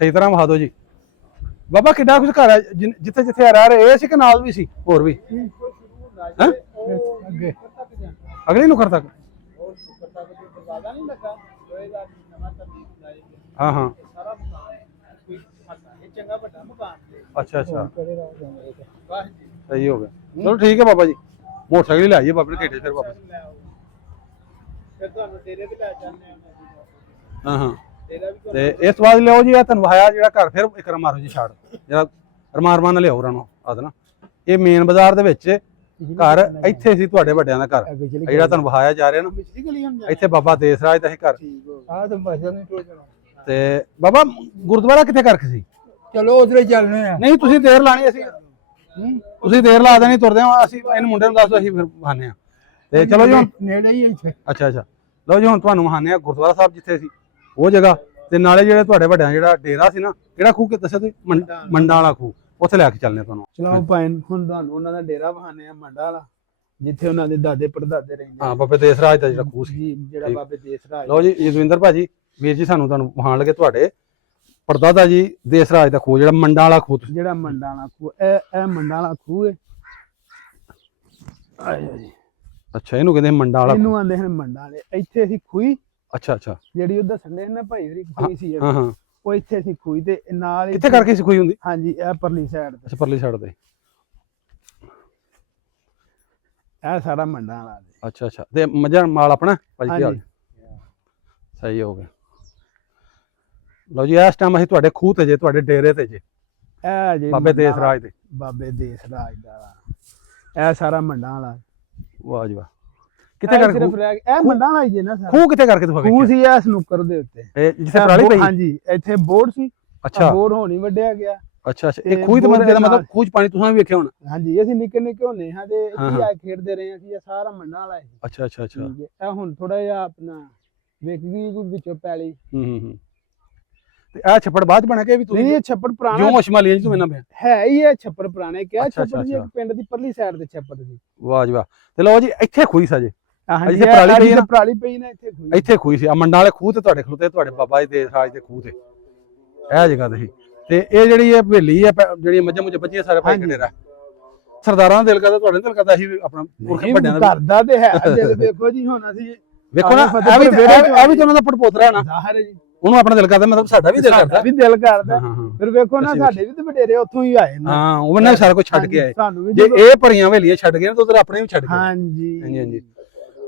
ਸਹੀ ਤਰ੍ਹਾਂ ਵਹਾ ਦਿਓ ਜੀ ਬਾਬਾ ਕਿੱਡਾ ਕੁਝ ਘਰ ਹੈ ਜਿੱਥੇ ਜਿੱਥੇ ਰਹਿ ਰਹੇ ਇਹ ਸੀ ਕਿ ਨਾਲ ਵੀ ਸੀ ਹੋਰ ਵੀ ਹੈਂ? ਅੱਗੇ ਅਗਲੀ ਨੁਕਰ ਤੱਕ ਉਹ ਸੁਪਰ ਤੱਕ ਦੀ ਦਰਵਾਜ਼ਾ ਨਹੀਂ ਲੱਗਾ ਹੋਏਗਾ ਨਵਾਂ ਤਰਤੀਬ ਲਾਏ ਹਾਂ ਹਾਂ ਸਾਰਾ ਮਕਾਨ ਕੋਈ ਫਾਟਾ ਇਹ ਚੰਗਾ ਵੱਡਾ ਮਕਾਨ ਹੈ ਅੱਛਾ ਅੱਛਾ ਕਰੇ ਰਾਜ ਜਾਂਦੇ ਵਾਹ ਜੀ ਸਹੀ ਹੋ ਗਿਆ ਚਲੋ ਠੀਕ ਹੈ ਬਾਬਾ ਜੀ ਮੋਟਰਸਾਈਕਲ ਹੀ ਲਾਈਏ ਬਾਬੇ ਨੇ ਘੇਟੇ ਫਿਰ ਵਾਪਸ ਲੈ ਆਓ। ਫਿਰ ਤੁਹਾਨੂੰ ਤੇਰੇ ਤੇ ਲੈ ਜਾਂਦੇ ਆ ਹਾਂ ਹਾਂ ਤੇਰਾ ਵੀ ਤੇ ਇਸ ਤੋਂ ਬਾਅਦ ਲਿਆਓ ਜੀ ਆ ਤੁਹਾਨੂੰ ਵਹਾਇਆ ਜਿਹੜਾ ਘਰ ਫਿਰ ਇੱਕ ਮਾਰੋ ਜੀ ਛਾੜ ਜਿਹੜਾ ਰਮਾਰਮਾਨ ਨਾਲ ਲਿਆਓ ਉਹਨਾਂ ਨੂੰ ਆਦ ਨਾ ਇਹ ਮੇਨ ਬਾਜ਼ਾਰ ਦੇ ਵਿੱਚ ਘਰ ਇੱਥੇ ਸੀ ਤੁਹਾਡੇ ਵੱਡਿਆਂ ਦਾ ਘਰ ਅੱਗੇ ਚਲੀ ਜਿਹੜਾ ਤੁਹਾਨੂੰ ਵਹਾਇਆ ਜਾ ਰਿਹਾ ਨਾ ਪਿਛਲੀ ਗਲੀ ਹਮ ਇੱਥੇ ਬਾਬਾ ਦੇਸਰਾਜ ਦਾ ਇਹ ਘਰ ਠੀਕ ਹੋ ਆ ਤਾਂ ਭਾਸ਼ਾ ਨਹੀਂ ਟੋਚਣਾ ਤੇ ਬਾਬਾ ਗੁਰਦੁਆਰਾ ਕਿੱਥੇ ਕਰਕੇ ਸੀ ਚਲੋ ਉਧਰੇ ਚੱਲਨੇ ਆ ਨਹੀਂ ਤੁਸੀਂ ਦੇਰ ਲਾਣੀ ਅਸੀਂ ਤੁਸੀਂ ਦੇਰ ਲਾ ਦੇਣੀ ਤੁਰਦੇ ਆ ਅਸੀਂ ਇਹਨੂੰ ਮੁੰਡੇ ਨੂੰ ਦੱਸ ਦਿਓ ਅਸੀਂ ਫਿਰ ਵਹਾਨੇ ਆ ਤੇ ਚਲੋ ਜੀ ਹੁਣ ਨੇੜੇ ਹੀ ਇੱਥੇ ਅੱਛਾ ਅੱਛਾ ਲਓ ਜੀ ਹੁਣ ਤੁਹਾਨੂੰ ਵਹਾਨੇ ਆ ਗੁਰਦੁਆਰਾ ਸਾਹਿਬ ਜਿੱਥੇ ਸੀ ਉਹ ਜਗ੍ਹਾ ਤੇ ਨਾਲੇ ਜਿਹੜੇ ਤੁਹਾਡੇ ਵੱਡਿਆਂ ਜਿਹੜਾ ਡੇਰਾ ਸੀ ਨਾ ਕਿਹੜਾ ਖੂਹ ਕਿ ਦੱਸਿਆ ਤੁਸੀਂ ਮੰਡਾਂ ਵਾਲਾ ਖੂਹ ਉੱਥੇ ਲੈ ਕੇ ਚੱਲਨੇ ਤੁਹਾਨੂੰ ਚਲਾਓ ਭਾਈ ਹੁਣ ਤੁਹਾਨੂੰ ਉਹਨਾਂ ਦਾ ਡੇਰਾ ਬਹਾਨੇ ਆ ਮੰਡਾ ਵਾਲਾ ਜਿੱਥੇ ਉਹਨਾਂ ਦੇ ਦਾਦੇ ਪੜਦਾਦੇ ਰਹਿੰਦੇ ਹਾਂ ਬਾਬੇ ਦੇਸਰਾਜ ਦਾ ਜਿਹੜਾ ਖੂਹ ਸੀ ਜੀ ਜਿਹੜਾ ਬਾਬੇ ਦੇਸਰਾਜ ਲਓ ਜੀ ਜਸਵਿੰਦਰ ਭਾਜੀ ਵੀਰ ਜੀ ਸਾਨੂੰ ਤੁਹਾਨੂੰ ਵਹਾਣ ਲੱਗੇ ਤੁਹਾਡੇ ਪੜਦਾਦਾ ਜੀ ਦੇਸਰਾਜ ਦਾ ਖੂਹ ਜਿਹੜਾ ਮੰਡਾਂ ਵਾਲਾ ਖੂਹ ਜਿਹੜਾ ਮੰਡਾ ਵਾਲਾ ਖੂਹ ਇਹ ਮੰਡਾ ਵਾਲਾ ਖੂਹ ਹੈ ਆਇਆ ਜੀ ਅੱਛਾ ਇਹਨੂੰ ਕਹਿੰਦੇ ਮੰਡਾਂ ਵਾਲਾ ਇਹਨੂੰ ਆਂਦੇ ਹਨ ਮੰਡਾ ਵਾਲੇ ਇੱਥੇ ਅਸੀਂ ਖੂਹੀ ਅੱਛਾ ਅੱਛਾ ਜਿਹੜੀ ਉਹ ਦੱਸਣ ਦੇ ਨਾ ਭਾਈ ਹੋਰੀ ਖੂਹੀ ਸੀ ਹਾਂ ਹਾਂ ਉਹ ਇੱਥੇ ਅਸੀਂ ਖੂਹੀ ਤੇ ਨਾਲ ਕਿੱਥੇ ਕਰਕੇ ਸੀ ਖੂਹੀ ਹੁੰਦੀ ਹਾਂਜੀ ਇਹ ਪਰਲੀ ਸਾਈਡ ਤੇ ਅੱਛਾ ਪਰਲੀ ਛੱਡ ਦੇ ਇਹ ਸਾਰਾ ਮੰਡਾ ਵਾਲਾ ਅੱਛਾ ਅੱਛਾ ਤੇ ਮੱਝਾਂ ਮਾਲ ਆਪਣਾ ਭਾਜੀ ਕੀ ਹਾਲ ਹਾਂਜੀ ਸਹੀ ਹੋ ਗਿਆ ਲਓ ਜੀ ਇਸ ਟਾਈਮ ਅਸੀਂ ਤੁਹਾਡੇ ਖੂਹ ਤੇ ਜੇ ਤੁਹਾਡੇ ਡੇਰੇ ਤੇ ਜੇ ਇਹ ਜੀ ਬਾਬੇ ਮੰਡਾ ਵਾਲਾ, ਦੇਸਰਾਜ ਦੇ ਬਾਬੇ ਦੇਸਰਾਜ ਦਾ ਇਹ ਸਾਰਾ ਮੰਡਾ ਵਾਲਾ ਵਾਹ ਜੀ ਵਾਹ ਕਿੱਥੇ ਇਹ ਕਰਕੇ ਸਿਰਫ ਰਹਿ ਗਿਆ ਇਹ ਮੰਡਾ ਵਾਲਾ ਹੀ ਜੇ ਨਾ ਸਾਰਾ ਖੂਹ ਕਿੱਥੇ ਕਰਕੇ ਤੁਸੀਂ ਖੂਹ ਵੇਖਿਆ ਸੀ ਇਹ ਸਨੂਕਰ ਦੇ ਉੱਤੇ ਇਹ ਜਿੱਥੇ ਪਰਾਲੀ ਪਈ ਹਾਂਜੀ ਇੱਥੇ ਬੋਰਡ ਸੀ ਅੱਛਾ ਬੋਰਡ ਹੋਣੀ ਵੱਢਿਆ ਗਿਆ ਅੱਛਾ ਅੱਛਾ ਤੇ ਇਹ ਖੂਹ ਤੇ ਬੋਰ ਦੇ ਇਹਦਾ ਮਤਲਬ ਨਾਲ- ਖੂਹ ਚ ਪਾਣੀ ਤੁਸੀਂ ਵੀ ਵੇਖਿਆ ਹੋਣਾ ਹਾਂਜੀ ਅਸੀਂ ਨਿੱਕੇ ਨਿੱਕੇ ਹੁੰਦੇ ਹਾਂ ਤੇ ਹਾਂ, ਇੱਥੇ ਹਾਂ। ਆ ਖੇਡਦੇ ਰਹੇ ਹਾਂ ਕਿ ਇਹ ਸਾਰਾ ਮੰਡਾ ਵਾਲਾ ਹੈ ਅੱਛਾ ਅੱਛਾ ਅੱਛਾ ਠੀਕ ਹੈ ਇਹ ਹੁਣ ਥੋੜਾ ਜਿਹਾ ਆਪਣਾ ਵੇਖ ਗਈ ਕੋਈ ਵਿੱਚੋਂ ਪੈਲੀ ਹੂੰ ਤੇ ਇਹ ਛੱਪੜ ਬਾਅਦ ਚ ਬਣਾ ਕੇ ਵੀ ਨਹੀਂ ਤੁਸੀਂ ਇਹ ਛੱਪੜ ਪੁਰਾਣਾ ਜਿਉਂ ਅਸ਼ਮਾਲੀਆਂ ਜੀ ਤੋਂ ਇਹਨਾਂ ਪਿਆ ਹੈ ਹੀ ਇਹ ਛੱਪੜ ਪੁਰਾਣੇ ਕਿਹਾ ਅੱਛਾ, ਛੱਪੜ ਸੀ ਅੱਛਾ, ਇੱਕ ਪਿੰਡ ਦੀ ਪਰਲੀ ਸਾਈਡ ਤੇ ਛੱਪੜ ਸੀ ਵਾਹ ਜੀ ਵਾਹ ਤੇ ਲਓ ਜੀ ਇੱਥੇ ਖੂਹੀ ਸਾਜੇ ਹਾਂਜੀ ਇੱਥੇ ਪਰਾਲੀ ਪਈ ਨਾ? ਪਰਾਲੀ ਪਈ ਨਾ ਇੱਥੇ ਖੂਹੀ ਇੱਥੇ ਖੂਹੀ ਸੀ ਆ ਮੰਡਾਂ ਵਾਲੇ ਖੂਹ ਤੇ ਤੁਹਾਡੇ ਖਲੋਤੇ ਤੁਹਾਡੇ ਬਾਬਾ ਜੀ ਦੇਸਰਾਜ ਦੇ ਖੂਹ ਤੇ ਇਹ ਜਗ੍ਹਾ ਤੇ ਸੀ ਤੇ ਇਹ ਜਿਹੜੀ ਇਹ ਹਵੇਲੀ ਹੈ ਜਿਹੜੀ ਮੱਝਾਂ ਮੁੱਝ ਬੱਚੀਆਂ ਸਾਰੇ ਭਾਈ ਹਾਂਜੀ। ਡੇਰਾ ਸਰਦਾਰਾਂ ਦਾ ਦਿਲ ਕਰਦਾ ਤੁਹਾਡੇ ਦਿਲ ਕਰਦਾ ਅਸੀਂ ਵੀ ਆਪਣਾ ਪੁਰਖੇ ਵੱਡਿਆਂ ਦਾ ਘਰ ਦਾ ਤੇ ਹੈ ਦਿਲ ਵੇਖੋ ਜੀ ਹੁਣ ਅਸੀਂ ਵੇਖੋ ਨਾ ਫਤਿਹਪੁਰ ਇਹ ਵੀ ਵਿਹੜੇ ਚੋਂ ਇਹ ਵੀ ਤਾਂ ਉਹਨਾਂ ਦਾ ਪੜਪੋਤਰਾ ਹੈ ਨਾ ਜ਼ਾਹਰ ਹੈ ਜੀ ਉਹਨੂੰ ਆਪਣਾ ਦਿਲ ਕਰਦਾ ਮਤਲਬ ਸਾਡਾ ਵੀ ਦਿਲ ਸਾਡਾ ਕਰਦਾ ਵੀ ਦਿਲ ਕਰਦਾ ਹਾਂ ਹਾਂ ਫਿਰ ਵੇਖੋ ਨਾ ਅਸੀਂ ਸਾਡੇ ਵੀ ਤੇ ਵਡੇਰੇ ਉੱਥੋਂ ਹੀ ਆਏ ਨੇ ਹਾਂ ਉਹਨਾਂ ਨੇ ਸਾਰਾ ਕੁਝ ਛੱਡ ਕੇ ਆਏ ਸਾਨੂੰ ਵੀ ਜੇ ਇਹ ਭਰੀਆਂ ਹਵੇਲੀਆਂ ਛੱਡ ਗਏ ਨਾ ਤਾਂ ਉਧਰ ਆਪਣੇ ਵੀ ਛੱਡ ਗਏ ਹਾਂਜੀ ਹਾਂਜੀ ਹਾਂਜੀ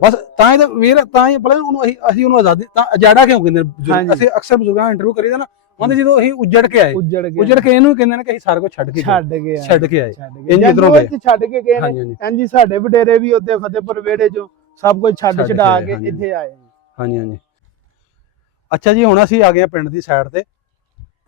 ਬਸ ਤਾਂ ਹੀ ਤਾਂ ਵੀਰ ਤਾਂ ਹੀ ਪਹਿਲਾਂ ਉਹਨੂੰ ਅਸੀਂ ਉਹਨੂੰ ਆਜ਼ਾਦੀ ਤਾਂ ਅਜਾੜਾ ਕਿਉਂ ਕਹਿੰਦੇ ਨੇ ਬਜ਼ੁਰਗ ਹਾਂਜੀ। ਅਸੀਂ ਅਕਸਰ ਬਜ਼ੁਰਗਾਂ ਦਾ ਇੰਟਰਵਿਊ ਕਰੀਦਾ ਨਾ ਉਹਦੇ ਜਦੋਂ ਅਸੀਂ ਉੱਜੜ ਕੇ ਆਏ ਉੱਜੜ ਗਏ ਉੱਜੜ ਕੇ ਇਹਨੂੰ ਕਹਿੰਦੇ ਨੇ ਕਿ ਅਸੀਂ ਸਾਰਾ ਕੁਝ ਛੱਡ ਕੇ ਗਏ। ਛੱਡ ਗਏ ਆ। ਛੱਡ ਕੇ ਆਏ ਛੱਡ ਗਏ ਇੰਜ ਜੰਗ ਇੱਧਰੋਂ ਵਿੱਚ ਗਏ। ਛੱਡ ਕੇ ਗਏ ਹਾਂਜੀ ਨੇ ਹਾਂਜੀ ਹਾਂਜੀ ਸਾਡੇ ਵਡੇਰੇ ਵੀ ਉੱਤੇ ਫਤਿਹਪੁਰ ਵਿਹੜੇ ਚੋਂ ਸਭ ਕੁਝ ਛੱਡ ਛੱਡ ਕੇ ਛਡਾ ਆਏ, ਕੇ ਹਾਂਜੀ। ਇੱਥੇ ਆਏ ਹਾਂਜੀ ਹਾਂਜੀ ਅੱਛਾ ਜੀ ਹੁਣ ਅਸੀਂ ਆ ਗਏ ਆ ਪਿੰਡ ਦੀ ਸਾਈਡ ਤੇ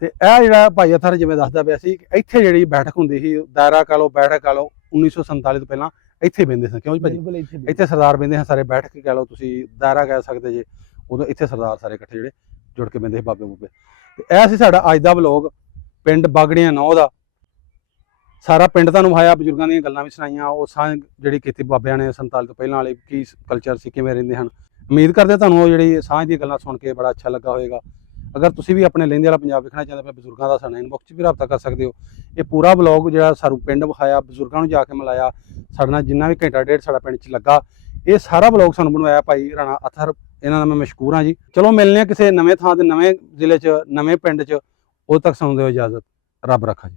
ਤੇ ਇਹ ਜਿਹੜਾ ਭਾਈ ਅਥਰ ਜਿਵੇਂ ਦੱਸਦਾ ਪਿਆ ਸੀ ਕਿ ਇੱਥੇ ਜਿਹੜੀ ਬੈਠਕ ਹੁੰਦੀ ਸੀ ਦਾਇਰਾ ਕਾ ਲੋ ਬੈਠਕ ਕਾ ਲੋ 1947 ਤੋਂ ਪਹਿਲਾਂ ਇੱਥੇ ਬਹਿੰਦੇ ਸਨ ਕਿਉਂ ਜੀ ਭਾਜੀ ਬਿਲਕੁਲ ਇੱਥੇ ਇੱਥੇ ਸਰਦਾਰ ਬਹਿੰਦੇ ਹਨ ਸਾਰੇ ਬੈਠ ਕੇ ਕਹਿ ਲਓ ਤੁਸੀਂ ਦਾਇਰਾ ਕਹਿ ਸਕਦੇ ਜੇ ਉਦੋਂ ਇੱਥੇ ਸਰਦਾਰ ਸਾਰੇ ਇਕੱਠੇ ਜਿਹੜੇ ਜੁੜ ਕੇ ਬਹਿੰਦੇ ਸੀ ਬਾਬੇ ਬੂਬੇ ਤੇ ਇਹ ਸੀ ਸਾਡਾ ਅੱਜ ਦਾ ਵਲੋਗ ਪਿੰਡ ਬਾਗੜੀਆਂ ਨੌ ਦਾ ਸਾਰਾ ਪਿੰਡ ਤੁਹਾਨੂੰ ਵਿਖਾਇਆ ਬਜ਼ੁਰਗਾਂ ਦੀਆਂ ਗੱਲਾਂ ਵੀ ਸੁਣਾਈਆਂ ਉਹ ਸਾਂਝ ਜਿਹੜੀ ਕੀਤੀ ਬਾਬਿਆਂ ਨੇ 47 ਤੋਂ ਪਹਿਲਾਂ ਵਾਲੇ ਕੀ ਕਲਚਰ ਸੀ ਕਿਵੇਂ ਰਹਿੰਦੇ ਹਨ ਉਮੀਦ ਕਰਦੇ ਤੁਹਾਨੂੰ ਉਹ ਜਿਹੜੀ ਸਾਂਝ ਦੀਆਂ ਗੱਲਾਂ ਸੁਣ ਕੇ ਬੜਾ ਅੱਛਾ ਲੱਗਾ ਹੋਵੇਗਾ ਅਗਰ ਤੁਸੀਂ ਵੀ ਆਪਣੇ ਲਹਿੰਦੇ ਵਾਲਾ ਪੰਜਾਬ ਵੇਖਣਾ ਚਾਹੁੰਦੇ ਹੋ ਬਜ਼ੁਰਗਾਂ ਦਾ ਸਾਡਾ ਇਨਬਾਕਸ 'ਚ ਵੀ ਰਾਬਤਾ ਕਰ ਸਕਦੇ ਹੋ ਇਹ ਪੂਰਾ ਵਲੋਗ ਜਿਹੜਾ ਸਾਨੂੰ ਪਿੰਡ ਵਿਖਾਇਆ ਬਜ਼ੁਰਗਾਂ ਨੂੰ ਜਾ ਕੇ ਮਿਲਾਇਆ ਸਾਡੇ ਨਾਲ ਜਿੰਨਾ ਵੀ ਘੰਟਾ ਡੇਢ ਸਾਡਾ ਪਿੰਡ 'ਚ ਲੱਗਾ ਇਹ ਸਾਰਾ ਵਲੋਗ ਸਾਨੂੰ ਬਣਵਾਇਆ ਭਾਈ ਰਾਣਾ ਅਥਰ ਇਹਨਾਂ ਦਾ ਮੈਂ ਮਸ਼ਕੂਰ ਹਾਂ ਜੀ ਚਲੋ ਮਿਲਨੇ ਆ ਕਿਸੇ ਨਵੇਂ ਥਾਂ ਤੇ ਨਵੇਂ ਜ਼ਿਲ੍ਹੇ 'ਚ ਨਵੇਂ ਪਿੰਡ 'ਚ ਉਦੋਂ ਤੱਕ ਸਾਨੂੰ ਦਿਓ ਇਜਾਜ਼ਤ ਰੱਬ ਰੱਖਾ ਜੀ।